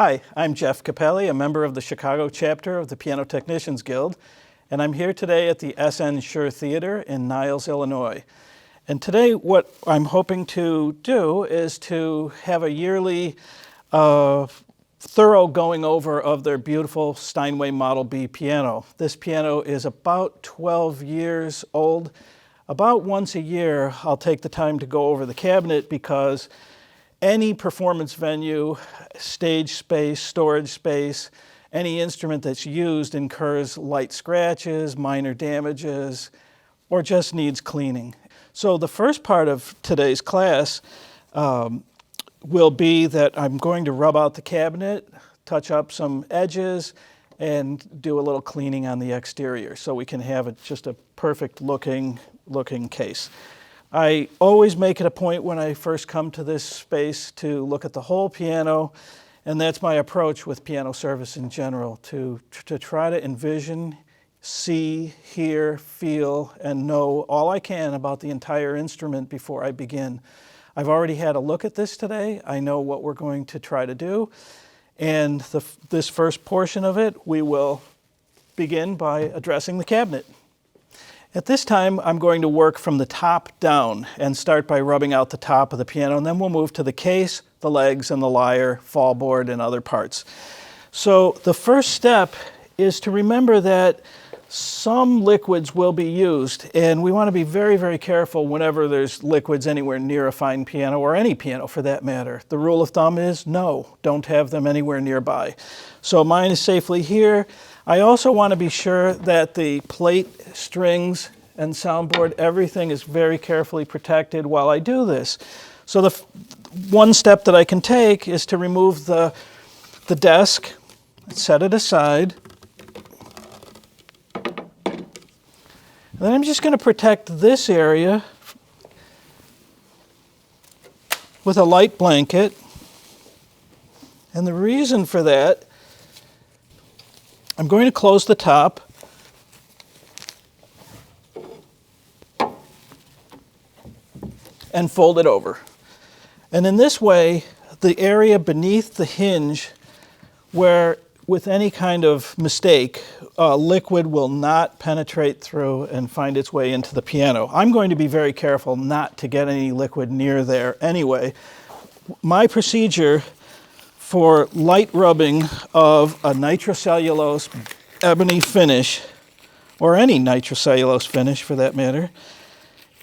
Hi, I'm Jeff Capelli, a member of the Chicago chapter of the Piano Technicians Guild, and I'm here today at the SN Shure Theater in Niles, Illinois. And today what I'm hoping to do is to have a yearly thorough going over of their beautiful Steinway Model B piano. This piano is about 12 years old. About once a year I'll take the time to go over the cabinet because any performance venue, stage space, storage space, any instrument that's used incurs light scratches, minor damages, or just needs cleaning. So the first part of today's class will be that I'm going to rub out the cabinet, touch up some edges, and do a little cleaning on the exterior so we can have just a perfect looking case. I always make it a point when I first come to this space to look at the whole piano, and that's my approach with piano service in general, to try to envision, see, hear, feel, and know all I can about the entire instrument before I begin. I've already had a look at this today. I know what we're going to try to do, and this first portion of it, we will begin by addressing the cabinet. At this time, I'm going to work from the top down and start by rubbing out the top of the piano, and then we'll move to the case, the legs, and the lyre, fallboard, and other parts. So the first step is to remember that some liquids will be used, and we want to be very, very careful whenever there's liquids anywhere near a fine piano, or any piano for that matter. The rule of thumb is no, don't have them anywhere nearby. So mine is safely here. I also want to be sure that the plate, strings, and soundboard, everything is very carefully protected while I do this. So the one step that I can take is to remove the desk, set it aside. And then I'm just going to protect this area with a light blanket. And the reason for that, I'm going to close the top and fold it over. And in this way, the area beneath the hinge where with any kind of mistake, liquid will not penetrate through and find its way into the piano. I'm going to be very careful not to get any liquid near there anyway. My procedure for light rubbing of a nitrocellulose ebony finish, or any nitrocellulose finish for that matter,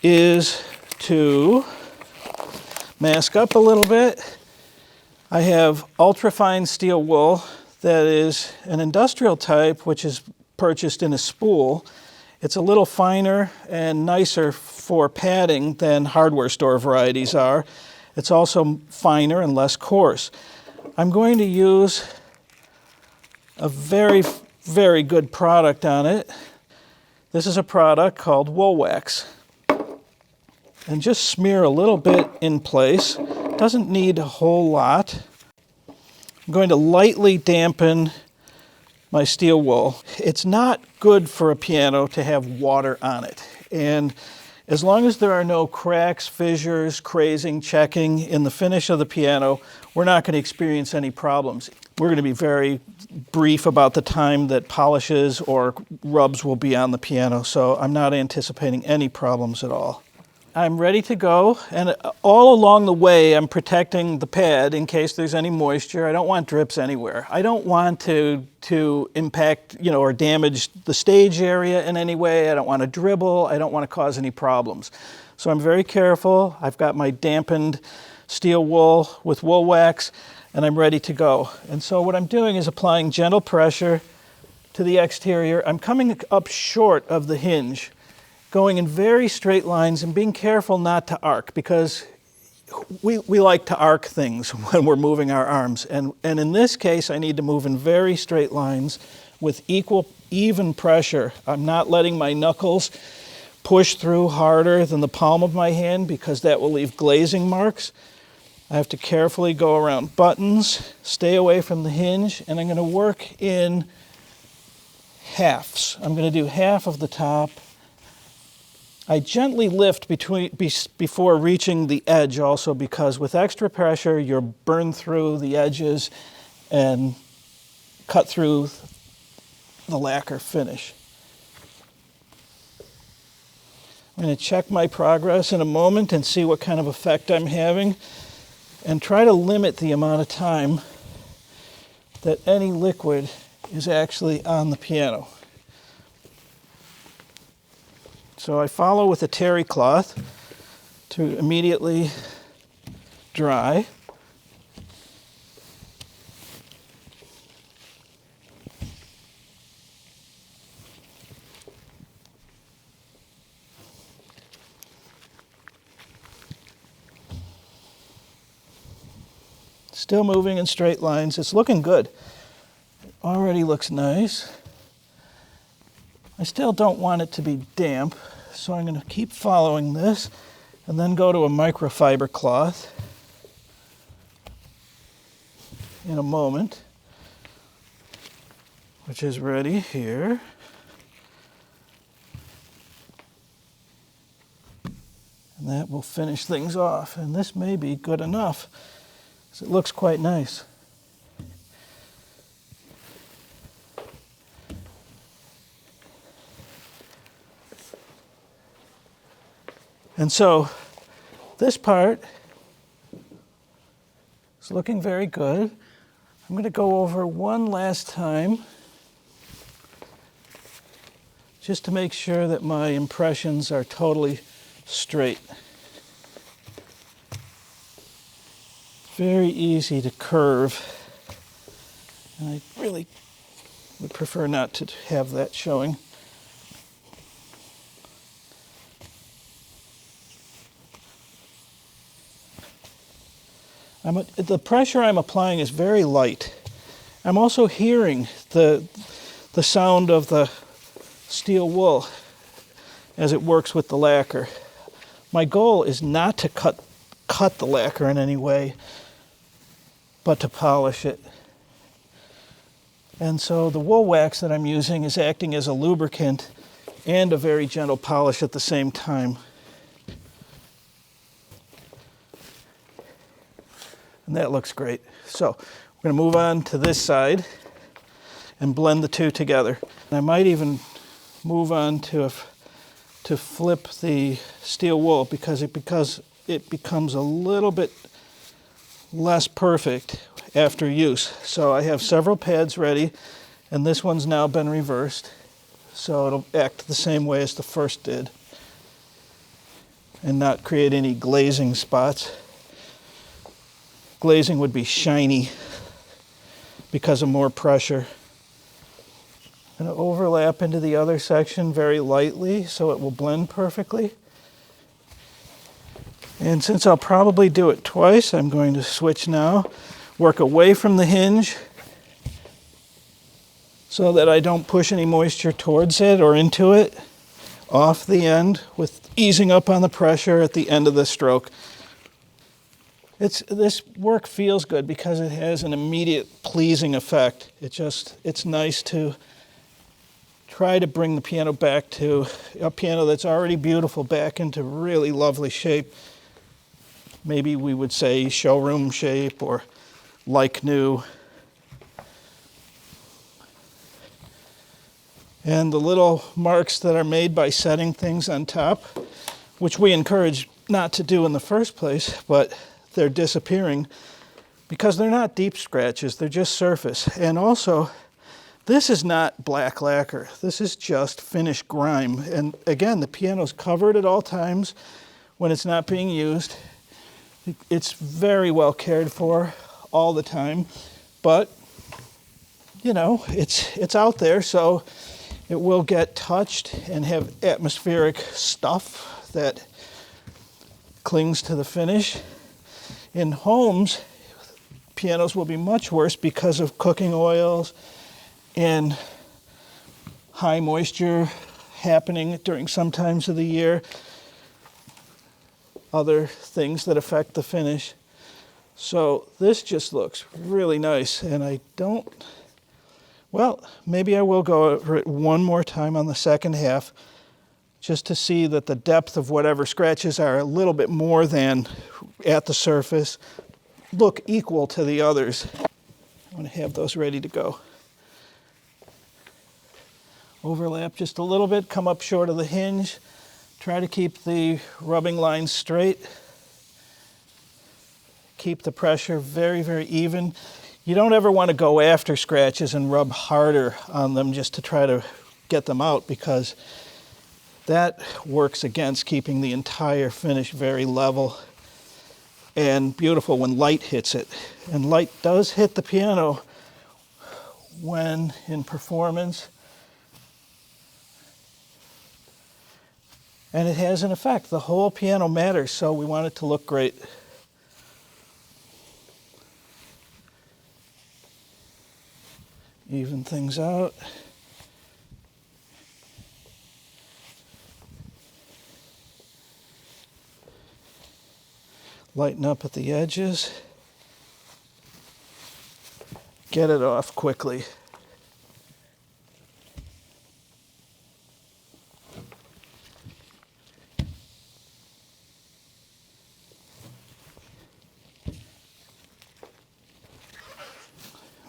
is to mask up a little bit. I have ultrafine steel wool that is an industrial type, which is purchased in a spool. It's a little finer and nicer for padding than hardware store varieties are. It's also finer and less coarse. I'm going to use a very, very good product on it. This is a product called Wool Wax. And just smear a little bit in place. Doesn't need a whole lot. I'm going to lightly dampen my steel wool. It's not good for a piano to have water on it. And as long as there are no cracks, fissures, crazing, checking in the finish of the piano, we're not going to experience any problems. We're going to be very brief about the time that polishes or rubs will be on the piano, so I'm not anticipating any problems at all. I'm ready to go, and all along the way I'm protecting the pad in case there's any moisture. I don't want drips anywhere. I don't want to impact, or damage the stage area in any way. I don't want to dribble. I don't want to cause any problems. So I'm very careful. I've got my dampened steel wool with wool wax, and I'm ready to go. And so what I'm doing is applying gentle pressure to the exterior. I'm coming up short of the hinge, going in very straight lines and being careful not to arc, because we like to arc things when we're moving our arms. And in this case, I need to move in very straight lines with even pressure. I'm not letting my knuckles push through harder than the palm of my hand because that will leave glazing marks. I have to carefully go around buttons, stay away from the hinge, and I'm going to work in halves. I'm going to do half of the top. I gently lift before reaching the edge also, because with extra pressure you'll burn through the edges and cut through the lacquer finish. I'm going to check my progress in a moment and see what kind of effect I'm having, and try to limit the amount of time that any liquid is actually on the piano. So I follow with a terry cloth to immediately dry. Still moving in straight lines. It's looking good. It already looks nice. I still don't want it to be damp, so I'm going to keep following this and then go to a microfiber cloth in a moment, which is ready here. And that will finish things off. And this may be good enough, because it looks quite nice. And so this part is looking very good. I'm going to go over one last time just to make sure that my impressions are totally straight. Very easy to curve, and I really would prefer not to have that showing. The pressure I'm applying is very light. I'm also hearing the sound of the steel wool as it works with the lacquer. My goal is not to cut the lacquer in any way, but to polish it. And so the wool wax that I'm using is acting as a lubricant and a very gentle polish at the same time. And that looks great. So we're going to move on to this side and blend the two together. And I might even move on to flip the steel wool because it becomes a little bit less perfect after use. So I have several pads ready, and this one's now been reversed, so it'll act the same way as the first did and not create any glazing spots. Glazing would be shiny because of more pressure. I'm going to overlap into the other section very lightly so it will blend perfectly. And since I'll probably do it twice, I'm going to switch now, work away from the hinge so that I don't push any moisture towards it or into it, off the end with easing up on the pressure at the end of the stroke. This work feels good because it has an immediate pleasing effect. It's nice to try to bring the piano back to a piano that's already beautiful back into really lovely shape. Maybe we would say showroom shape or like new. And the little marks that are made by setting things on top, which we encourage not to do in the first place, but they're disappearing because they're not deep scratches, they're just surface. And also, this is not black lacquer. This is just finished grime. And again, the piano's covered at all times when it's not being used. It's very well cared for all the time, but you know, it's out there, so it will get touched and have atmospheric stuff that clings to the finish. In homes, pianos will be much worse because of cooking oils and high moisture happening during some times of the year. Other things that affect the finish. So this just looks really nice, and maybe I will go over it one more time on the second half just to see that the depth of whatever scratches are a little bit more than at the surface look equal to the others. I want to have those ready to go. Overlap just a little bit, come up short of the hinge. Try to keep the rubbing lines straight. Keep the pressure very, very even. You don't ever want to go after scratches and rub harder on them just to try to get them out, because that works against keeping the entire finish very level and beautiful when light hits it. And light does hit the piano when in performance. And it has an effect. The whole piano matters, so we want it to look great. Even things out. Lighten up at the edges. Get it off quickly.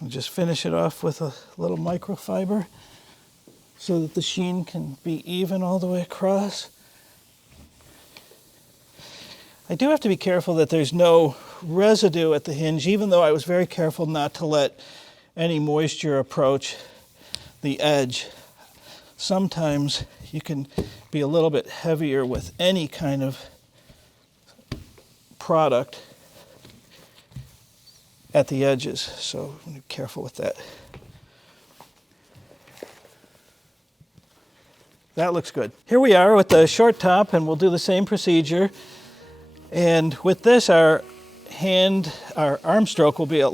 I'll just finish it off with a little microfiber so that the sheen can be even all the way across. I do have to be careful that there's no residue at the hinge, even though I was very careful not to let any moisture approach the edge. Sometimes you can be a little bit heavier with any kind of product at the edges, so be careful with that. That looks good. Here we are with the short top, and we'll do the same procedure. And with this, our arm stroke will be a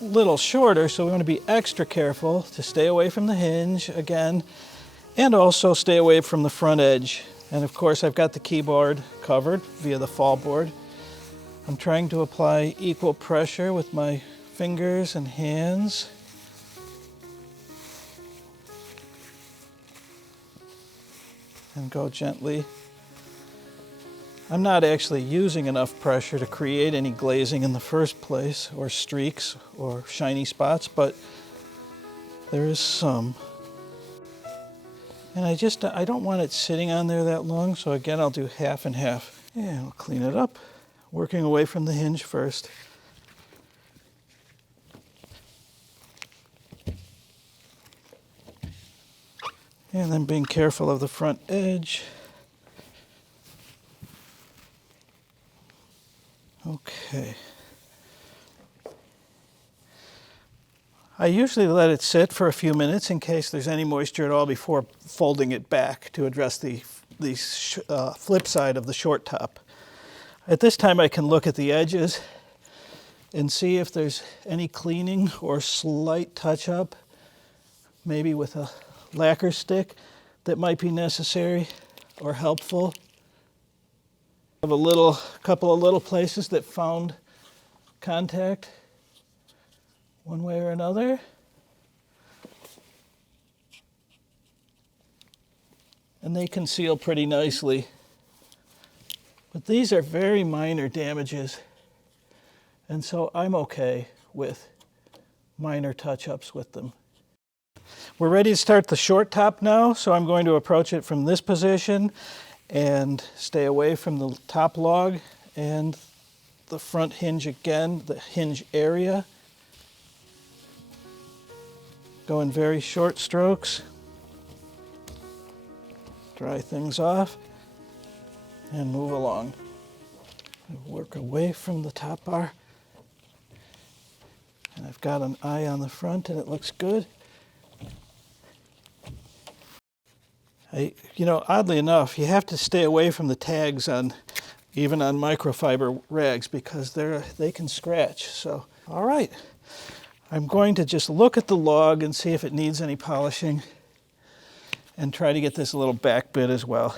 little shorter, so we want to be extra careful to stay away from the hinge again, and also stay away from the front edge. And of course, I've got the keyboard covered via the fall board. I'm trying to apply equal pressure with my fingers and hands. And go gently. I'm not actually using enough pressure to create any glazing in the first place, or streaks or shiny spots, but there is some. And I don't want it sitting on there that long, so again, I'll do half and half. And I'll clean it up, working away from the hinge first. And then being careful of the front edge. Okay. I usually let it sit for a few minutes in case there's any moisture at all before folding it back to address the flip side of the short top. At this time, I can look at the edges and see if there's any cleaning or slight touch-up, maybe with a lacquer stick, that might be necessary or helpful. I have a couple of little places that found contact one way or another. And they conceal pretty nicely. But these are very minor damages, and so I'm okay with minor touch-ups with them. We're ready to start the short top now, so I'm going to approach it from this position and stay away from the top log and the front hinge again, the hinge area. Go in very short strokes. Dry things off and move along. Work away from the top bar. And I've got an eye on the front and it looks good. Oddly enough, you have to stay away from the tags even on microfiber rags, because they can scratch. So, all right. I'm going to just look at the log and see if it needs any polishing, and try to get this little back bit as well.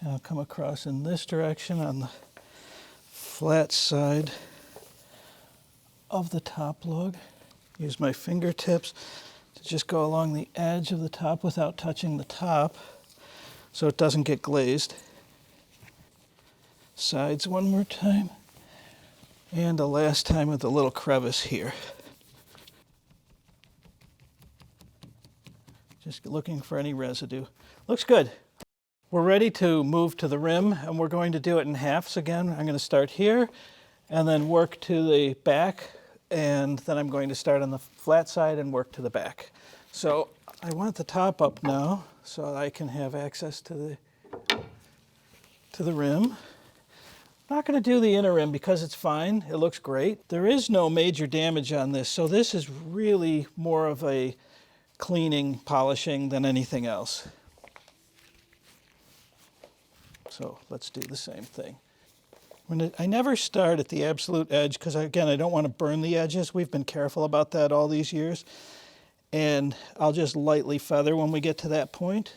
And I'll come across in this direction on the flat side of the top log. Use my fingertips to just go along the edge of the top without touching the top, so it doesn't get glazed. Sides one more time, and the last time with a little crevice here. Just looking for any residue. Looks good. We're ready to move to the rim, and we're going to do it in halves again. I'm going to start here and then work to the back, and then I'm going to start on the flat side and work to the back. So I want the top up now so I can have access to the rim. I'm not going to do the inner rim because it's fine. It looks great. There is no major damage on this, so this is really more of a cleaning, polishing than anything else. So let's do the same thing. I never start at the absolute edge because, again, I don't want to burn the edges. We've been careful about that all these years. And I'll just lightly feather when we get to that point.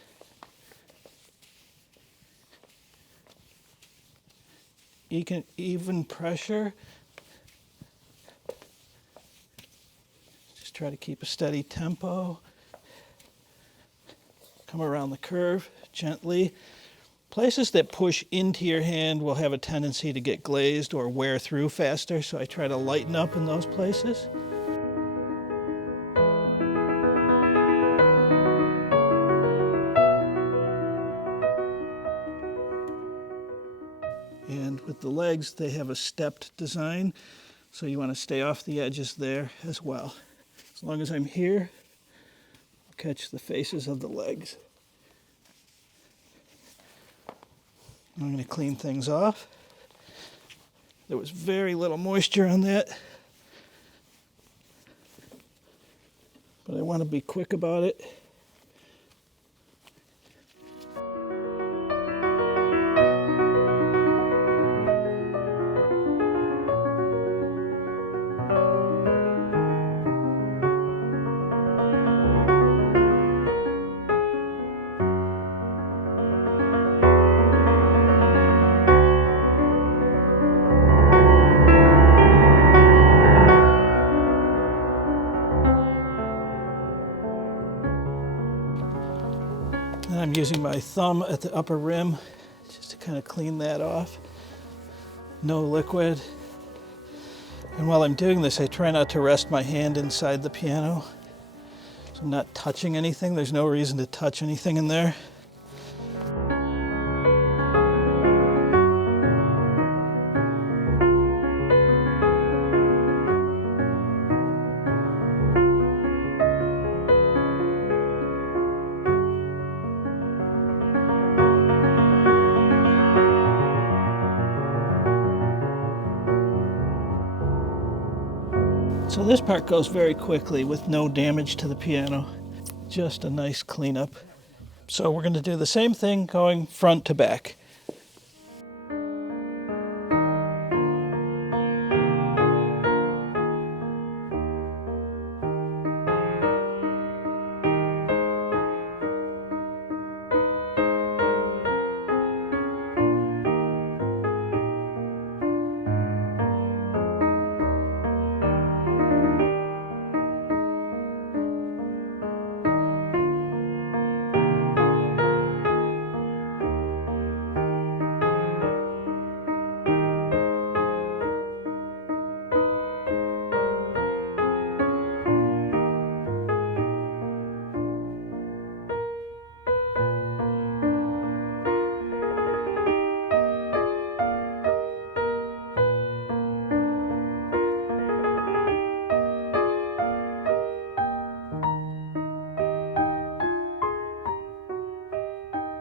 Even pressure. Just try to keep a steady tempo. Come around the curve gently. Places that push into your hand will have a tendency to get glazed or wear through faster, so I try to lighten up in those places. And with the legs, they have a stepped design, so you want to stay off the edges there as well. As long as I'm here, I'll catch the faces of the legs. I'm going to clean things off. There was very little moisture on that, but I want to be quick about it. And I'm using my thumb at the upper rim just to kind of clean that off. No liquid. And while I'm doing this, I try not to rest my hand inside the piano. So I'm not touching anything. There's no reason to touch anything in there. So this part goes very quickly with no damage to the piano. Just a nice cleanup. So we're going to do the same thing going front to back.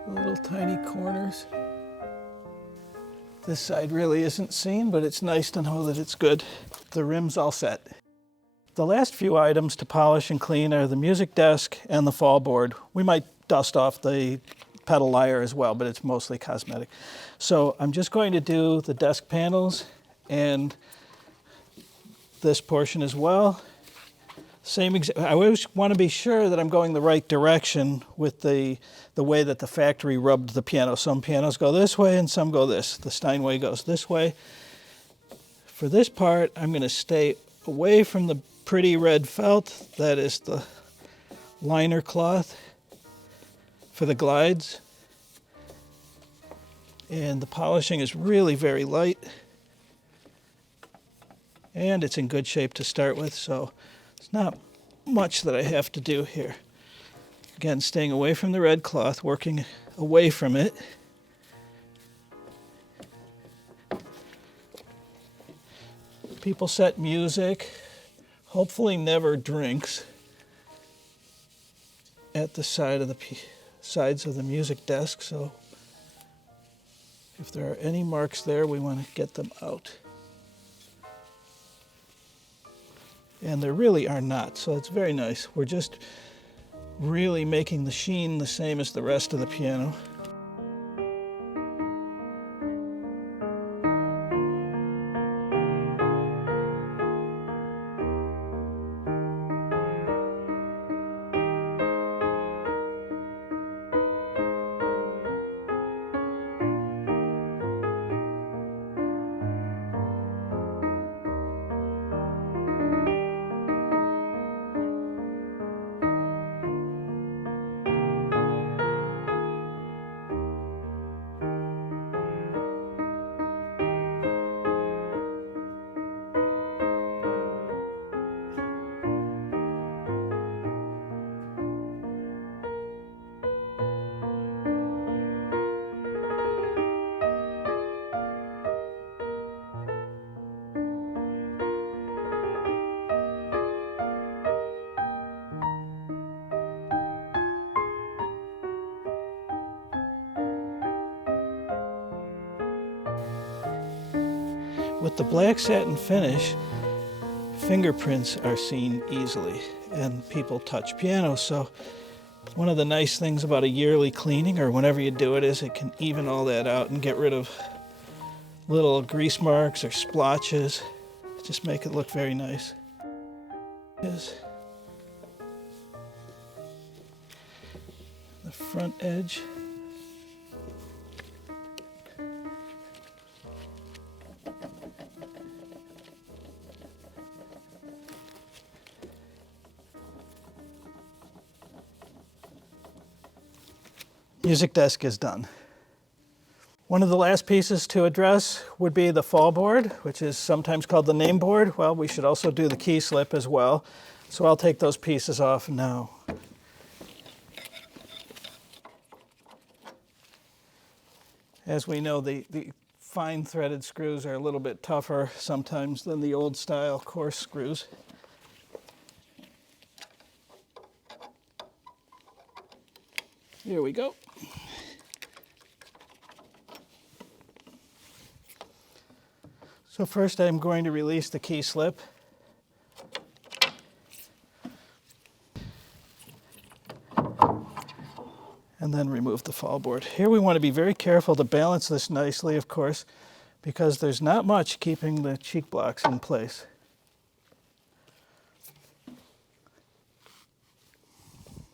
Little tiny corners. This side really isn't seen, but it's nice to know that it's good. The rim's all set. The last few items to polish and clean are the music desk and the fall board. We might dust off the pedal lyre as well, but it's mostly cosmetic. So I'm just going to do the desk panels and this portion as well. I always want to be sure that I'm going the right direction with the way that the factory rubbed the piano. Some pianos go this way and some go this. The Steinway goes this way. For this part, I'm going to stay away from the pretty red felt. That is the liner cloth for the glides. And the polishing is really very light. And it's in good shape to start with, so it's not much that I have to do here. Again, staying away from the red cloth, working away from it. People set music, hopefully never drinks, at the sides of the music desk, so if there are any marks there, we want to get them out. And there really are not, so it's very nice. We're just really making the sheen the same as the rest of the piano. With the black satin finish, fingerprints are seen easily and people touch pianos. So one of the nice things about a yearly cleaning, or whenever you do it, is it can even all that out and get rid of little grease marks or splotches. Just make it look very nice. Here's the front edge. Music desk is done. One of the last pieces to address would be the fall board, which is sometimes called the name board. Well, we should also do the key slip as well. So I'll take those pieces off now. As we know, the fine threaded screws are a little bit tougher sometimes than the old style coarse screws. Here we go. So first I'm going to release the key slip. And then remove the fall board. Here we want to be very careful to balance this nicely, of course, because there's not much keeping the cheek blocks in place.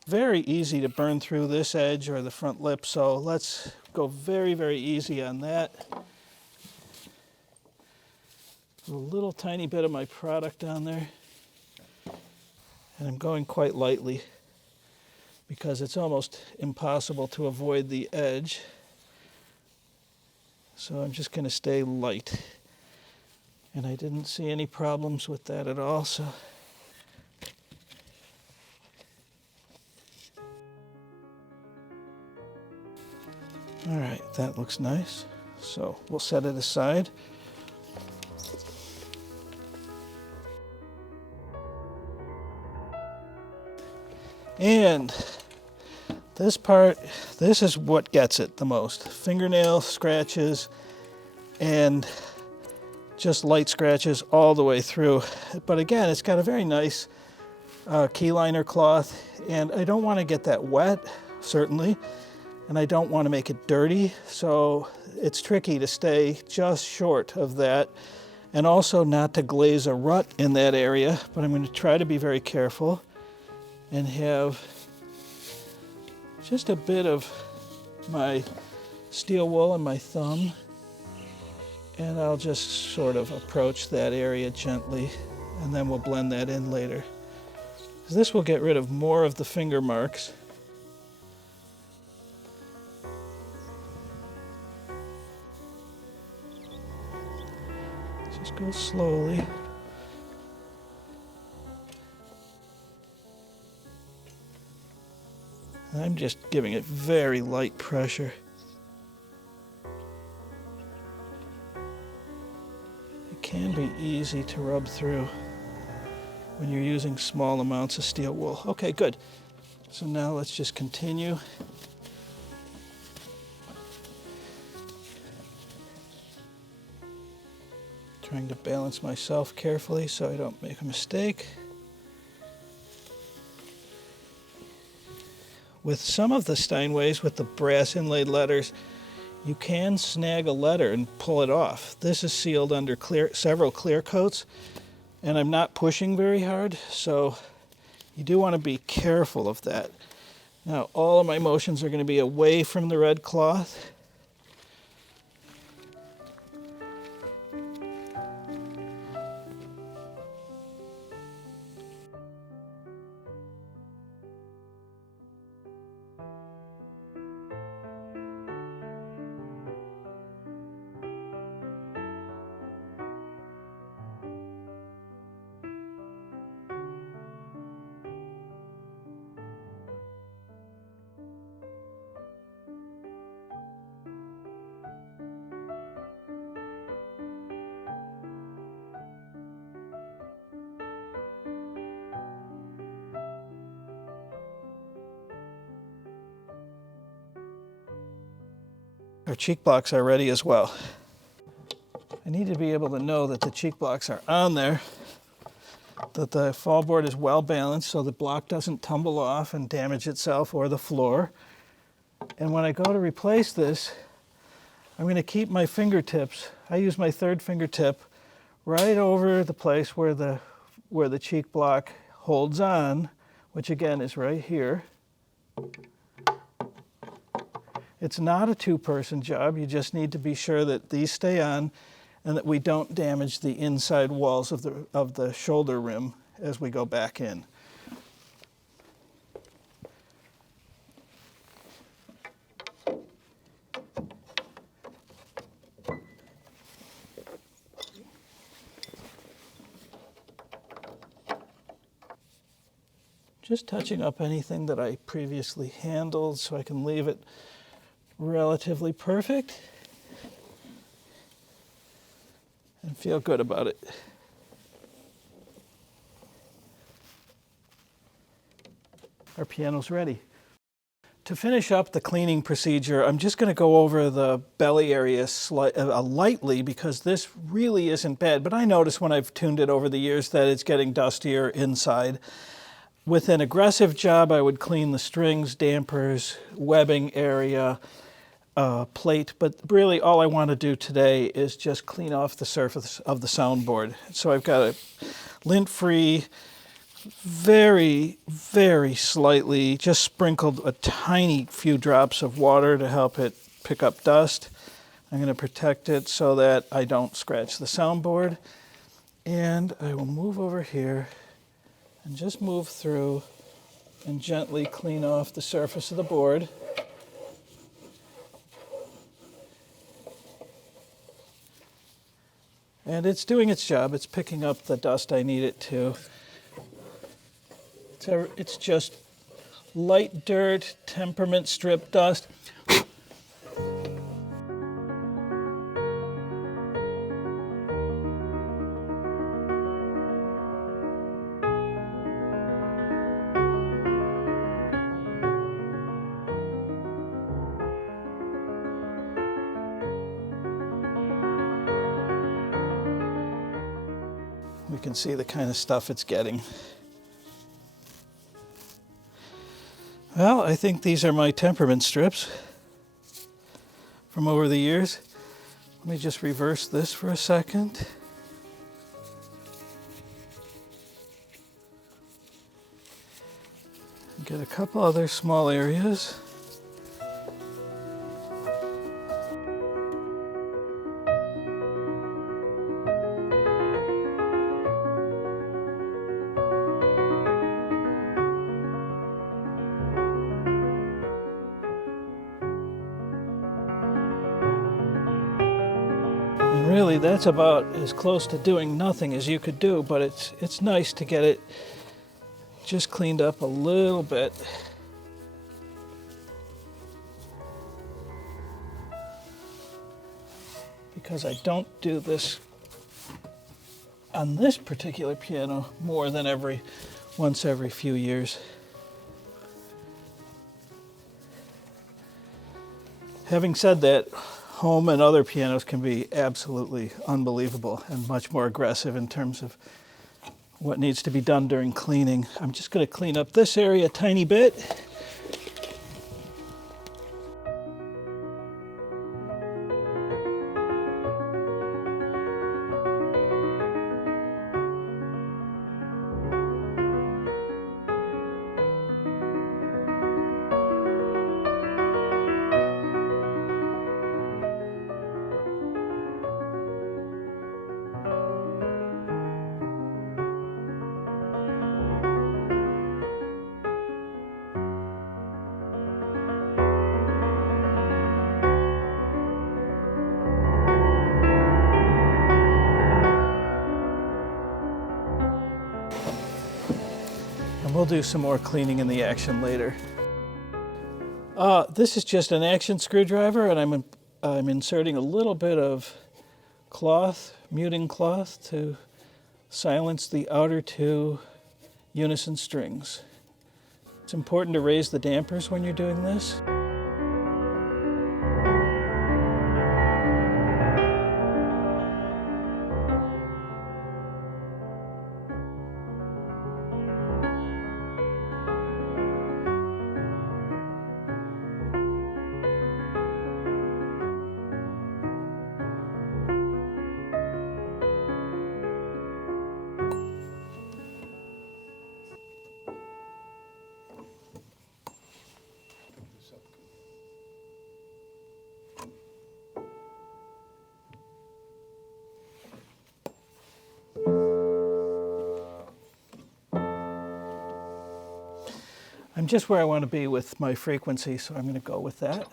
Very easy to burn through this edge or the front lip, so let's go very, very easy on that. A little tiny bit of my product on there, and I'm going quite lightly because it's almost impossible to avoid the edge. So I'm just going to stay light, and I didn't see any problems with that at all. So all right, that looks nice. So we'll set it aside. And this part, this is what gets it the most. Fingernail scratches and just light scratches all the way through. But again, it's got a very nice key liner cloth, and I don't want to get that wet, certainly, and I don't want to make it dirty, so it's tricky to stay just short of that, and also not to glaze a rut in that area, but I'm going to try to be very careful and have just a bit of my steel wool in my thumb, and I'll just sort of approach that area gently, and then we'll blend that in later. This will get rid of more of the finger marks. Just go slowly. I'm just giving it very light pressure. It can be easy to rub through when you're using small amounts of steel wool. Okay, good. So now let's just continue. Trying to balance myself carefully so I don't make a mistake. With some of the Steinways with the brass inlaid letters, you can snag a letter and pull it off. This is sealed under several clear coats, and I'm not pushing very hard, so you do want to be careful of that. Now, all of my motions are going to be away from the red cloth. Our cheek blocks are ready as well. I need to be able to know that the cheek blocks are on there, that the fall board is well balanced so the block doesn't tumble off and damage itself or the floor. And when I go to replace this, I'm going to keep my fingertips. I use my third fingertip right over the place where the cheek block holds on, which again is right here. It's not a two-person job. You just need to be sure that these stay on and that we don't damage the inside walls of the shoulder rim as we go back in. Just touching up anything that I previously handled so I can leave it relatively perfect and feel good about it. Our piano's ready. To finish up the cleaning procedure, I'm just going to go over the belly area lightly because this really isn't bad, but I notice when I've tuned it over the years that it's getting dustier inside. With an aggressive job, I would clean the strings, dampers, webbing area, plate, but really all I want to do today is just clean off the surface of the soundboard. So I've got a lint-free, very, very slightly, just sprinkled a tiny few drops of water to help it pick up dust. I'm going to protect it so that I don't scratch the soundboard. And I will move over here and just move through and gently clean off the surface of the board. And it's doing its job. It's picking up the dust I need it to. It's just light dirt, temperament strip dust. We can see the kind of stuff it's getting. Well, I think these are my temperament strips from over the years. Let me just reverse this for a second. Get a couple other small areas. And really, that's about as close to doing nothing as you could do, but it's nice to get it just cleaned up a little bit. because I don't do this on this particular piano more than once every few years. Having said that, home and other pianos can be absolutely unbelievable and much more aggressive in terms of what needs to be done during cleaning. I'm just going to clean up this area a tiny bit. We'll do some more cleaning in the action later. This is just an action screwdriver, and I'm inserting a little bit of cloth, muting cloth, to silence the outer two unison strings. It's important to raise the dampers when you're doing this. I'm just where I want to be with my frequency, so I'm going to go with that.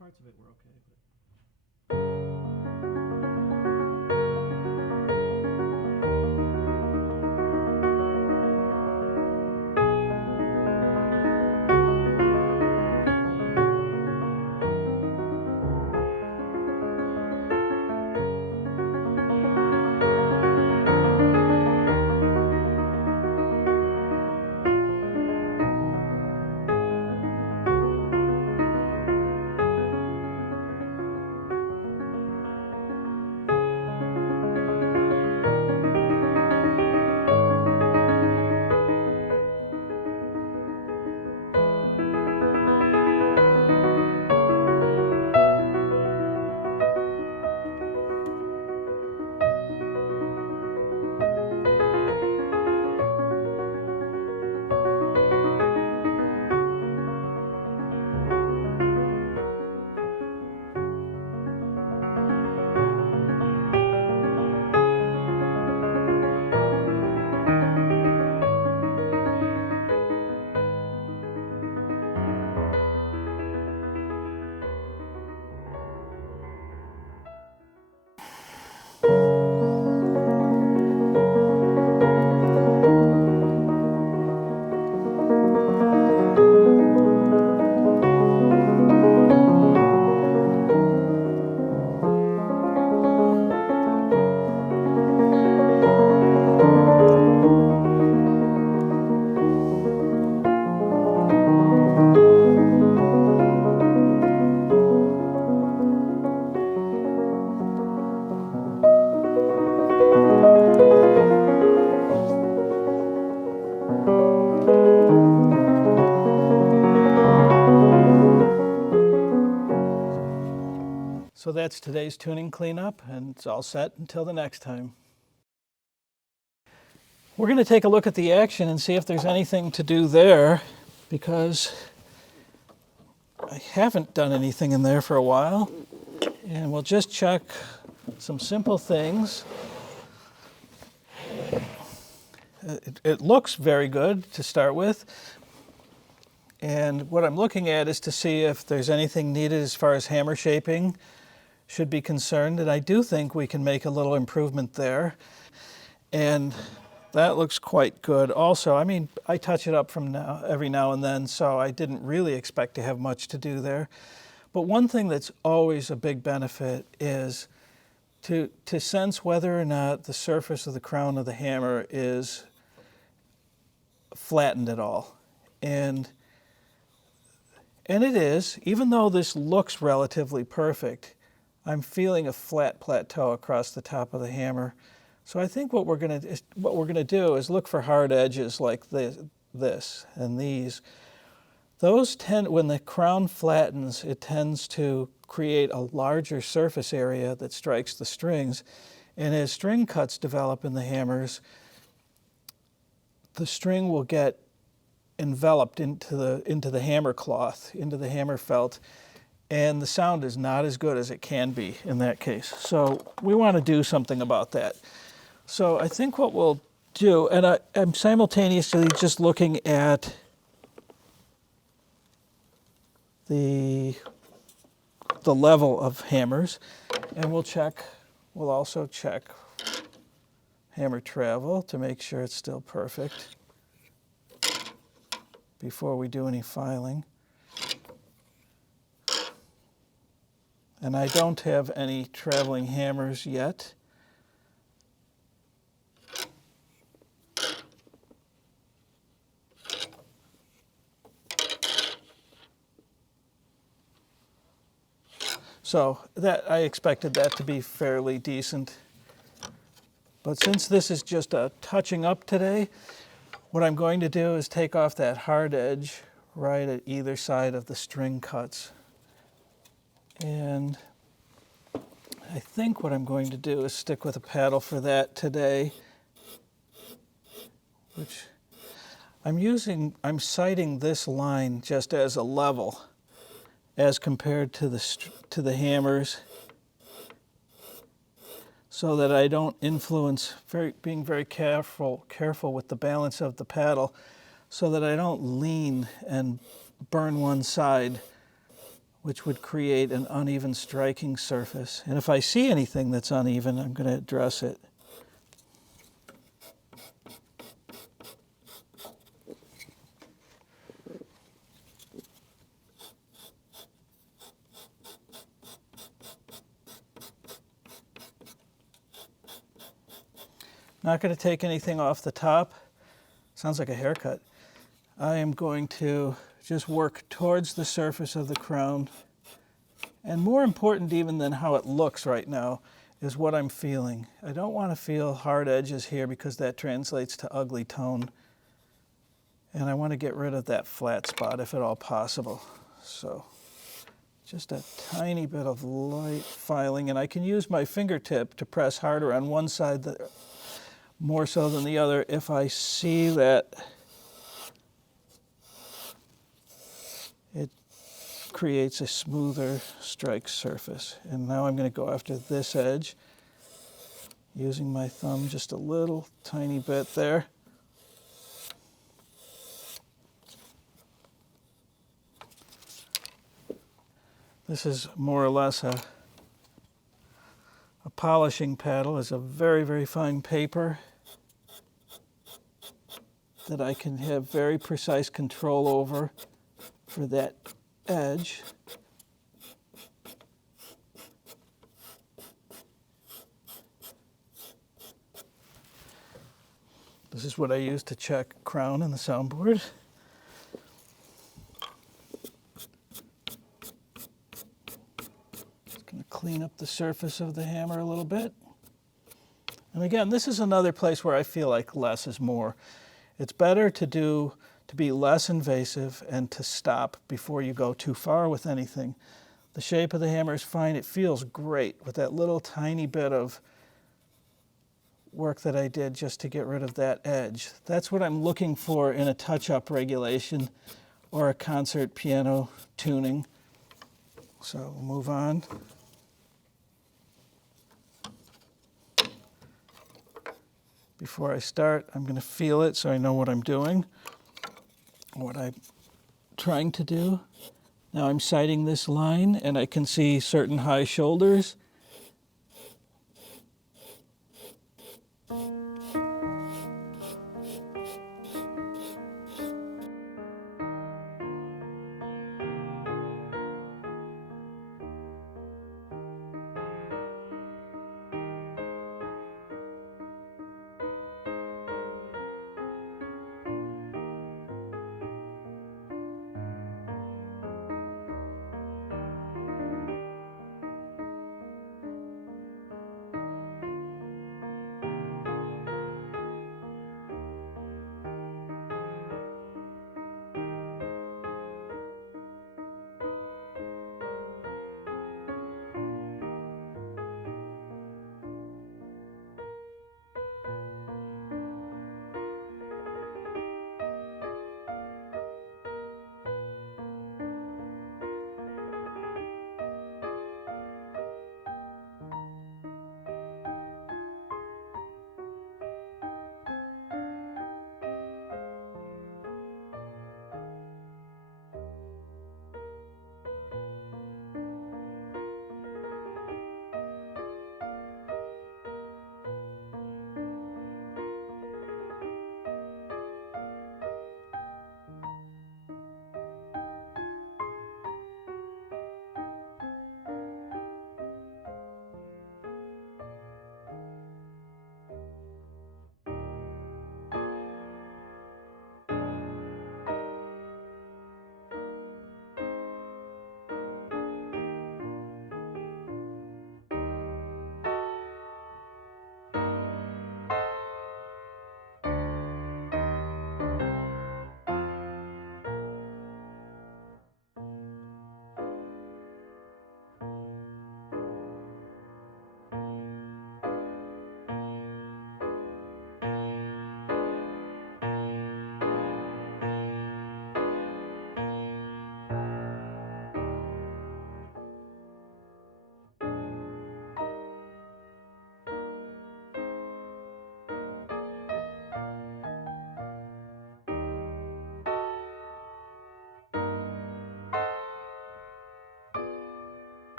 Parts of it were okay. So that's today's tuning cleanup, and it's all set until the next time. We're going to take a look at the action and see if there's anything to do there, because I haven't done anything in there for a while. And we'll just check some simple things. It looks very good to start with. And what I'm looking at is to see if there's anything needed as far as hammer shaping should be concerned. And I do think we can make a little improvement there. And that looks quite good also. I mean, I touch it up from every now and then, so I didn't really expect to have much to do there. But one thing that's always a big benefit is to sense whether or not the surface of the crown of the hammer is flattened at all. And it is, even though this looks relatively perfect, I'm feeling a flat plateau across the top of the hammer. So I think what we're going to do is look for hard edges like this and these. Those tend, when the crown flattens, it tends to create a larger surface area that strikes the strings. And as string cuts develop in the hammers, the string will get enveloped into the hammer cloth, into the hammer felt, and the sound is not as good as it can be in that case. So we want to do something about that. So I think what we'll do, and I'm simultaneously just looking at the level of hammers, and we'll also check hammer travel to make sure it's still perfect before we do any filing. And I don't have any traveling hammers yet. So that, I expected that to be fairly decent. But since this is just a touching up today, what I'm going to do is take off that hard edge right at either side of the string cuts. And I think what I'm going to do is stick with a paddle for that today, which I'm sighting this line just as a level as compared to the hammers, so that I don't influence, being very careful with the balance of the paddle, so that I don't lean and burn one side, which would create an uneven striking surface. And if I see anything that's uneven, I'm going to address it. Not going to take anything off the top. Sounds like a haircut. I am going to just work towards the surface of the crown. And more important even than how it looks right now is what I'm feeling. I don't want to feel hard edges here because that translates to ugly tone. And I want to get rid of that flat spot if at all possible. So just a tiny bit of light filing, and I can use my fingertip to press harder on one side more so than the other if I see that it creates a smoother strike surface. And now I'm going to go after this edge, using my thumb just a little tiny bit there. This is more or less a polishing paddle. It's a very, very fine paper that I can have very precise control over for that edge. This is what I use to check crown in the soundboard. Just going to clean up the surface of the hammer a little bit. And again, this is another place where I feel like less is more. It's better to be less invasive and to stop before you go too far with anything. The shape of the hammer is fine. It feels great with that little tiny bit of work that I did just to get rid of that edge. That's what I'm looking for in a touch-up regulation or a concert piano tuning. So we'll move on. Before I start, I'm going to feel it so I know what I'm doing, what I'm trying to do. Now I'm sighting this line and I can see certain high shoulders.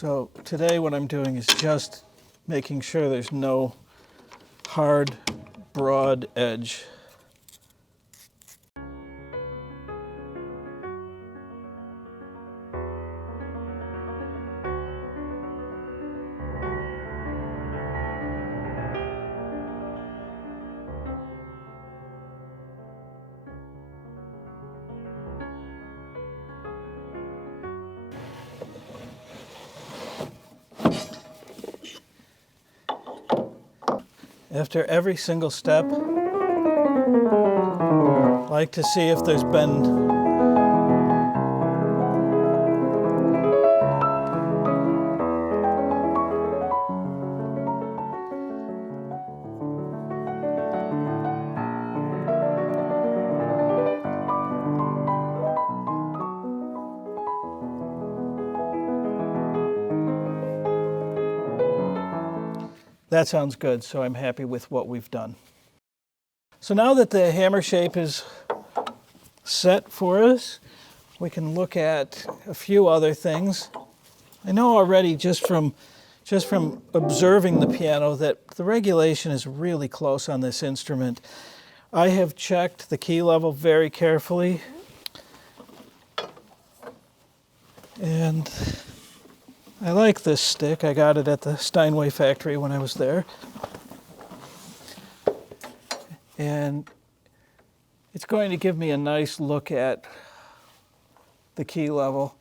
So today what I'm doing is just making sure there's no hard, broad edge. After every single step, I like to see if there's been That sounds good, so I'm happy with what we've done. So now that the hammer shape is set for us, we can look at a few other things. I know already just from observing the piano that the regulation is really close on this instrument. I have checked the key level very carefully, and I like this stick. I got it at the Steinway factory when I was there. And it's going to give me a nice look at the key level.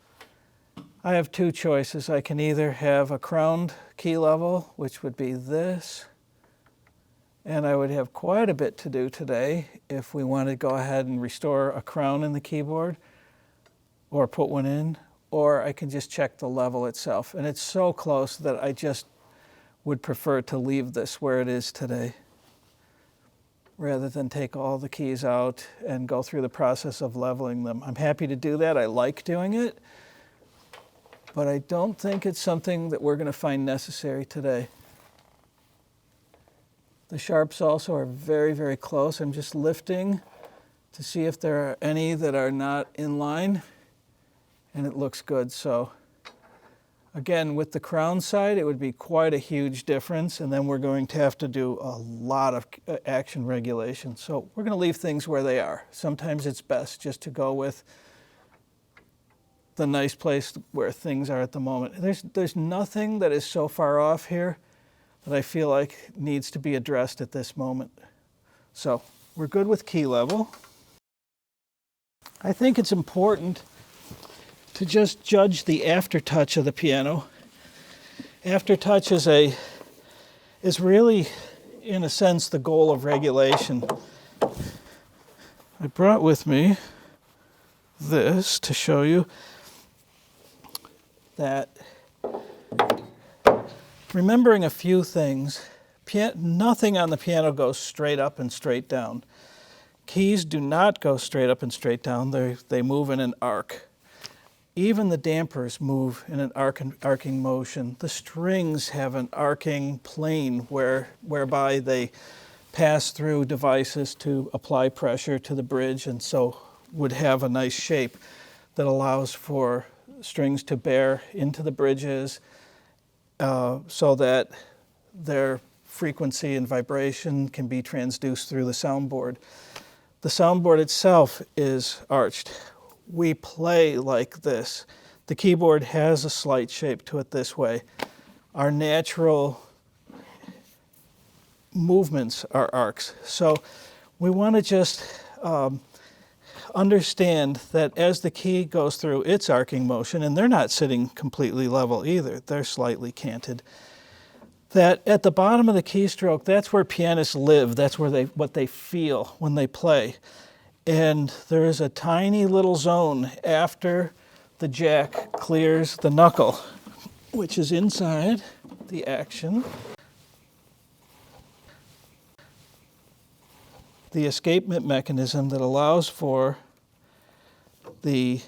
I have two choices. I can either have a crowned key level, which would be this, and I would have quite a bit to do today if we want to go ahead and restore a crown in the keyboard or put one in. Or I can just check the level itself. And it's so close that I just would prefer to leave this where it is today, rather than take all the keys out and go through the process of leveling them. I'm happy to do that. I like doing it, but I don't think it's something that we're going to find necessary today. The sharps also are very, very close. I'm just lifting to see if there are any that are not in line. And it looks good. So again, with the crown side, it would be quite a huge difference, and then we're going to have to do a lot of action regulation. So we're going to leave things where they are. Sometimes it's best just to go with the nice place where things are at the moment. There's nothing that is so far off here that I feel like needs to be addressed at this moment. So we're good with key level. I think it's important to just judge the aftertouch of the piano. Aftertouch is really, in a sense, the goal of regulation. I brought with me this to show you that, remembering a few things, nothing on the piano goes straight up and straight down. Keys do not go straight up and straight down. They move in an arc. Even the dampers move in an arcing motion. The strings have an arcing plane whereby they pass through devices to apply pressure to the bridge, and so would have a nice shape that allows for strings to bear into the bridges so that their frequency and vibration can be transduced through the soundboard. The soundboard itself is arched. We play like this. The keyboard has a slight shape to it this way. Our natural movements are arcs. So we want to just understand that as the key goes through its arcing motion, and they're not sitting completely level either, they're slightly canted, that at the bottom of the keystroke, that's where pianists live. That's where what they feel when they play. And there is a tiny little zone after the jack clears the knuckle, which is inside the action. The escapement mechanism that allows for the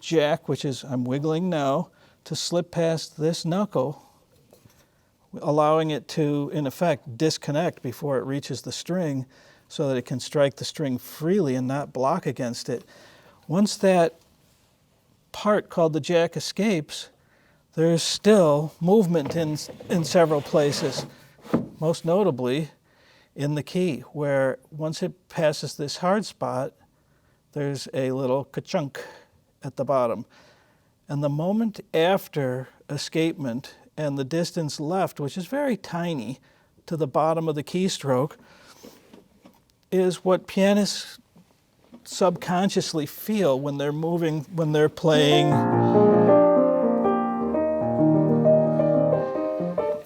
jack, which is, I'm wiggling now, to slip past this knuckle, allowing it to, in effect, disconnect before it reaches the string, so that it can strike the string freely and not block against it. Once that part called the jack escapes, there's still movement in several places, most notably in the key, where once it passes this hard spot, there's a little ka-chunk at the bottom. And the moment after escapement and the distance left, which is very tiny, to the bottom of the keystroke, is what pianists subconsciously feel when they're moving, when they're playing.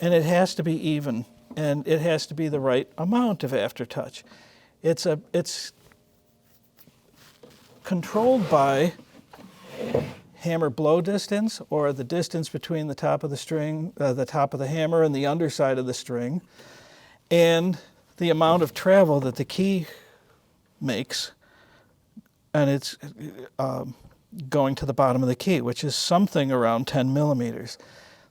And it has to be even, and it has to be the right amount of aftertouch. It's controlled by hammer blow distance, or the distance between the top of the string, the top of the hammer and the underside of the string, and the amount of travel that the key makes, and it's going to the bottom of the key, which is something around 10 millimeters.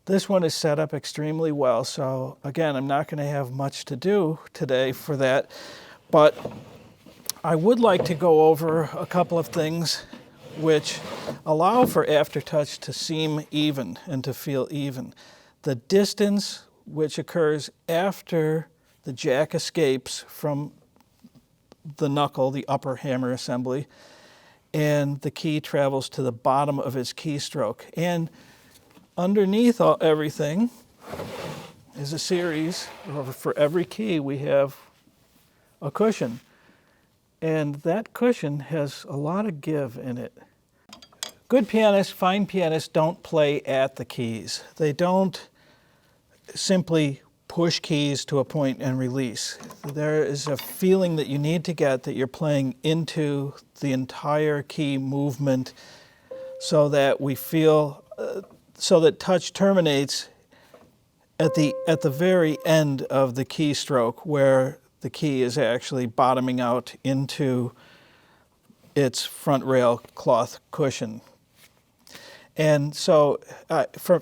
This one is set up extremely well, so again, I'm not going to have much to do today for that, but I would like to go over a couple of things which allow for aftertouch to seem even and to feel even. The distance which occurs after the jack escapes from the knuckle, the upper hammer assembly, and the key travels to the bottom of its keystroke. And underneath everything is a series, for every key we have a cushion. And that cushion has a lot of give in it. Good pianists, fine pianists, don't play at the keys. They don't simply push keys to a point and release. There is a feeling that you need to get that you're playing into the entire key movement so that we feel, so that touch terminates at the very end of the keystroke, where the key is actually bottoming out into its front rail cloth cushion. And so,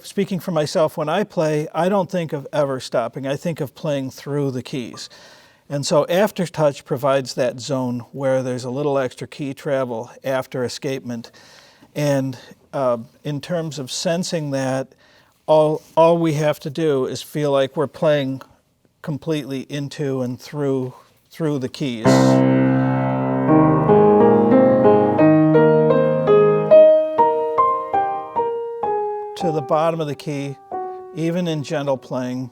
speaking for myself, when I play, I don't think of ever stopping. I think of playing through the keys. And so aftertouch provides that zone where there's a little extra key travel after escapement. And in terms of sensing that, all we have to do is feel like we're playing completely into and through the keys. To the bottom of the key, even in gentle playing.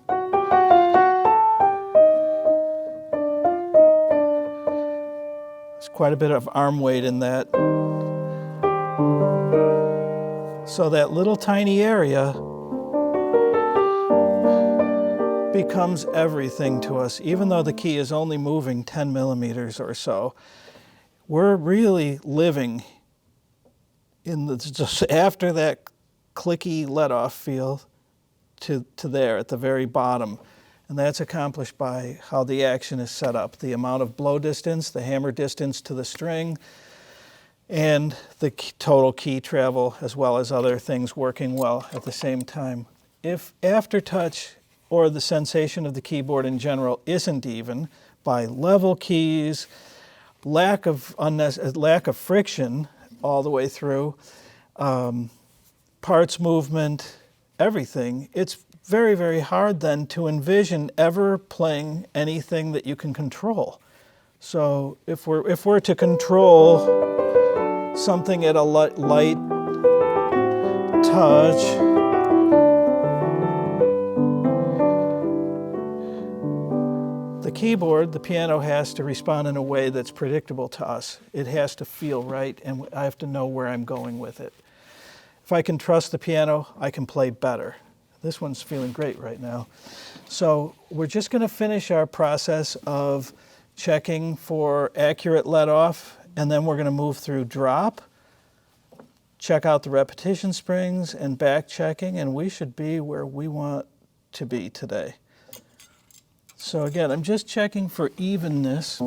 There's quite a bit of arm weight in that. So that little tiny area becomes everything to us. Even though the key is only moving 10 millimeters or so, we're really living in just after that clicky let-off feel to there at the very bottom. And that's accomplished by how the action is set up, the amount of blow distance, the hammer distance to the string, and the total key travel, as well as other things working well at the same time. If aftertouch or the sensation of the keyboard in general isn't even, by level keys, lack of friction all the way through, parts movement, everything, it's very, very hard then to envision ever playing anything that you can control. So if we're to control something at a light touch, the keyboard, the piano, has to respond in a way that's predictable to us. It has to feel right, and I have to know where I'm going with it. If I can trust the piano, I can play better. This one's feeling great right now. So we're just going to finish our process of checking for accurate let-off, and then we're going to move through drop, check out the repetition springs, and back checking, and we should be where we want to be today. So again, I'm just checking for evenness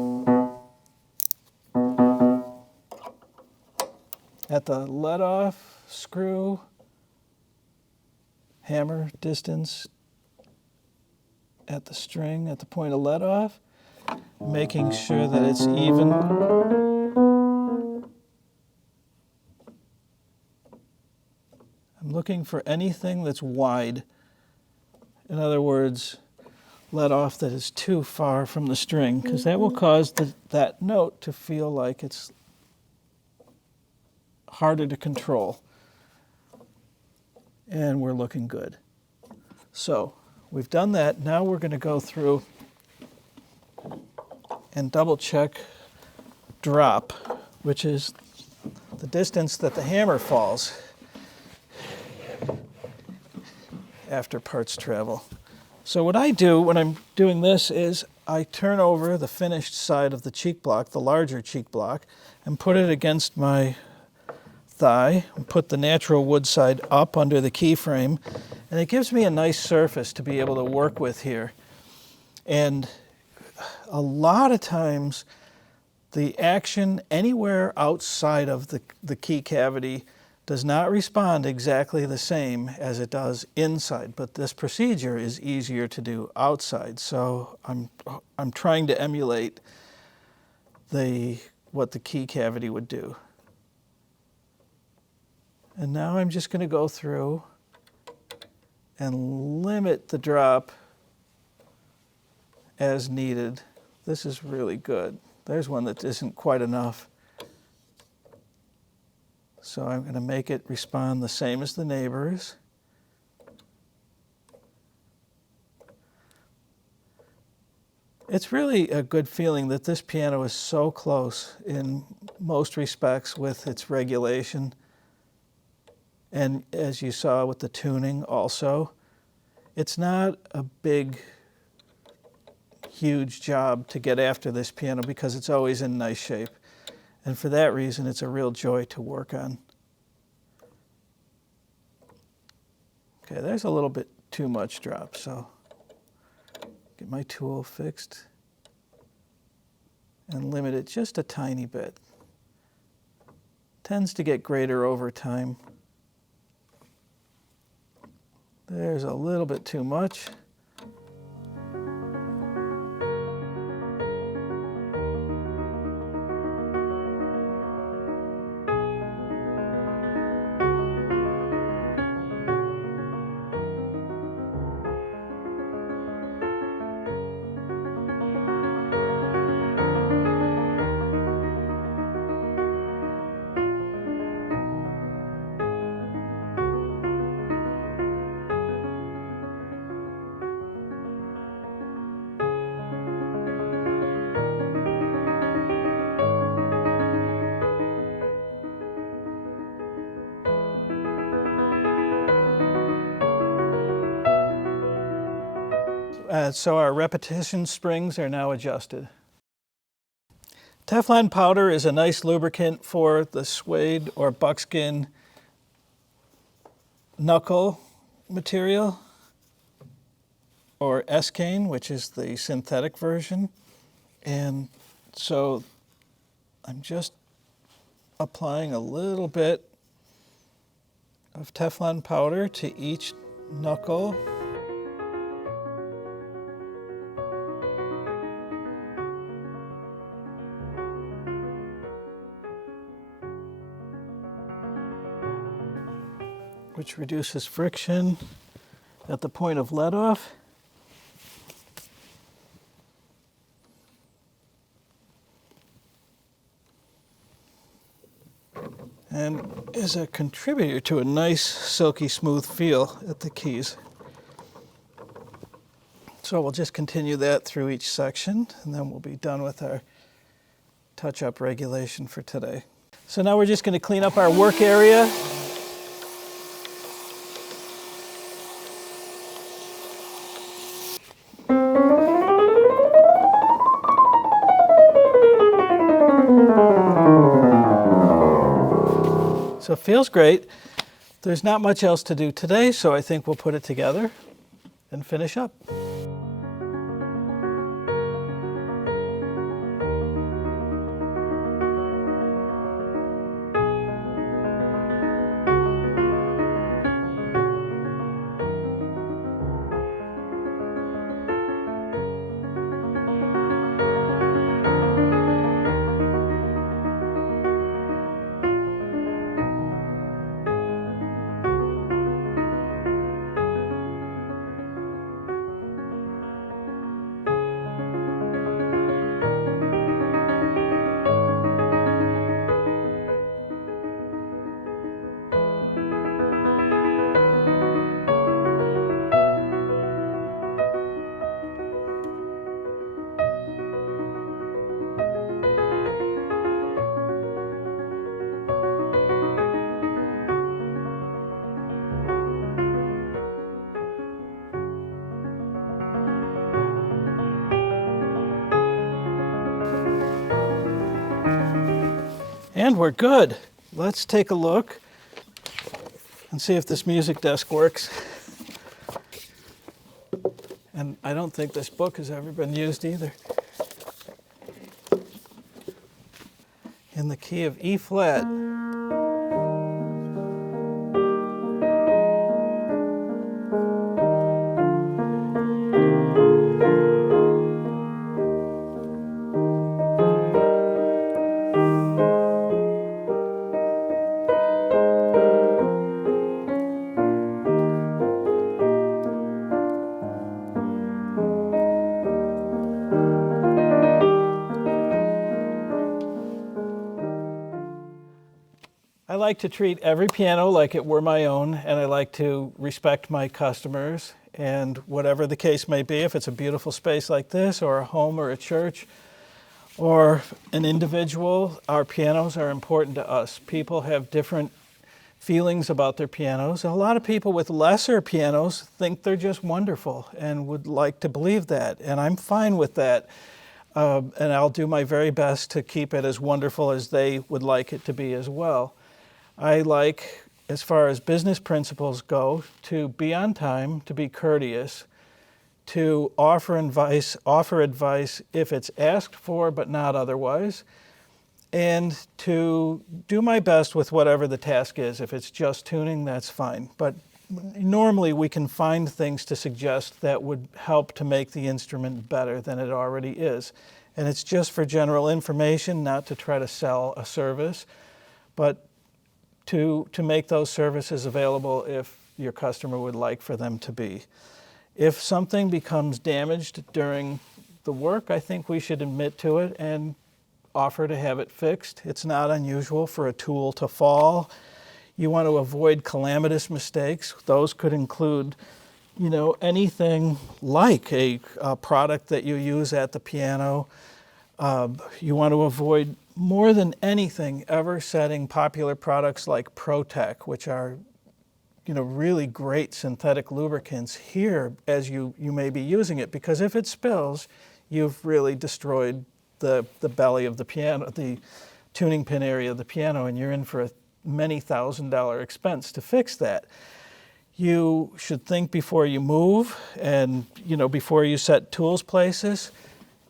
at the let-off, screw, hammer distance at the string at the point of let-off, making sure that it's even. I'm looking for anything that's wide. In other words, let off that is too far from the string, because that will cause that note to feel like it's harder to control. And we're looking good. So we've done that. Now we're going to go through and double check drop, which is the distance that the hammer falls after parts travel. So what I do when I'm doing this is I turn over the finished side of the cheek block, the larger cheek block, and put it against my thigh, and put the natural wood side up under the keyframe, and it gives me a nice surface to be able to work with here. And a lot of times the action anywhere outside of the key cavity does not respond exactly the same as it does inside, but this procedure is easier to do outside. So I'm trying to emulate what the key cavity would do. And now I'm just going to go through and limit the drop as needed. This is really good. There's one that isn't quite enough. So I'm going to make it respond the same as the neighbors. It's really a good feeling that this piano is so close in most respects with its regulation. And as you saw with the tuning also, it's not a big, huge job to get after this piano because it's always in nice shape. And for that reason, it's a real joy to work on. Okay, there's a little bit too much drop, so get my tool fixed and limit it just a tiny bit. Tends to get greater over time. There's a little bit too much. So our repetition springs are now adjusted. Teflon powder is a nice lubricant for the suede or buckskin knuckle material, or S-cane, which is the synthetic version. And so I'm just applying a little bit of Teflon powder to each knuckle. Which reduces friction at the point of let off. And is a contributor to a nice silky smooth feel at the keys. So we'll just continue that through each section, and then we'll be done with our touch-up regulation for today. So now we're just going to clean up our work area. So it feels great. There's not much else to do today, so I think we'll put it together and finish up. And we're good. Let's take a look and see if this music desk works. And I don't think this book has ever been used either. In the key of E flat. I like to treat every piano like it were my own, and I like to respect my customers. And whatever the case may be, if it's a beautiful space like this, or a home or a church, or an individual, our pianos are important to us. People have different feelings about their pianos, and a lot of people with lesser pianos think they're just wonderful and would like to believe that, and I'm fine with that. And I'll do my very best to keep it as wonderful as they would like it to be as well. I like, as far as business principles go, to be on time, to be courteous, to offer advice if it's asked for but not otherwise, and to do my best with whatever the task is. If it's just tuning, that's fine. But normally we can find things to suggest that would help to make the instrument better than it already is. And it's just for general information, not to try to sell a service, but to make those services available if your customer would like for them to be. If something becomes damaged during the work, I think we should admit to it and offer to have it fixed. It's not unusual for a tool to fall. You want to avoid calamitous mistakes. Those could include, anything like a product that you use at the piano. You want to avoid, more than anything, ever setting popular products like ProTech, which are really great synthetic lubricants here as you may be using it, because if it spills, you've really destroyed the belly of the piano, the tuning pin area of the piano, and you're in for a many $1,000 expense to fix that. You should think before you move and before you set tools places.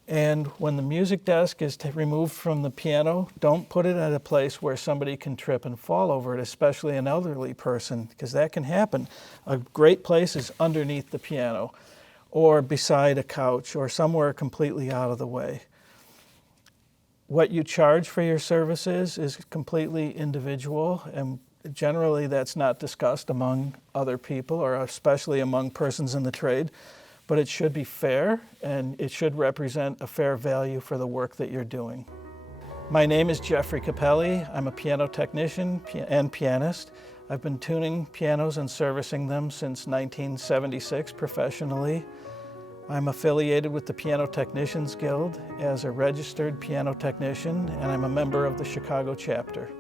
And when the music desk is removed from the piano, don't put it at a place where somebody can trip and fall over it, especially an elderly person, because that can happen. A great place is underneath the piano or beside a couch or somewhere completely out of the way. What you charge for your services is completely individual, and generally that's not discussed among other people or especially among persons in the trade. But it should be fair, and it should represent a fair value for the work that you're doing. My name is Jeffrey Capelli. I'm a piano technician and pianist. I've been tuning pianos and servicing them since 1976 professionally. I'm affiliated with the Piano Technicians Guild as a registered piano technician, and I'm a member of the Chicago chapter.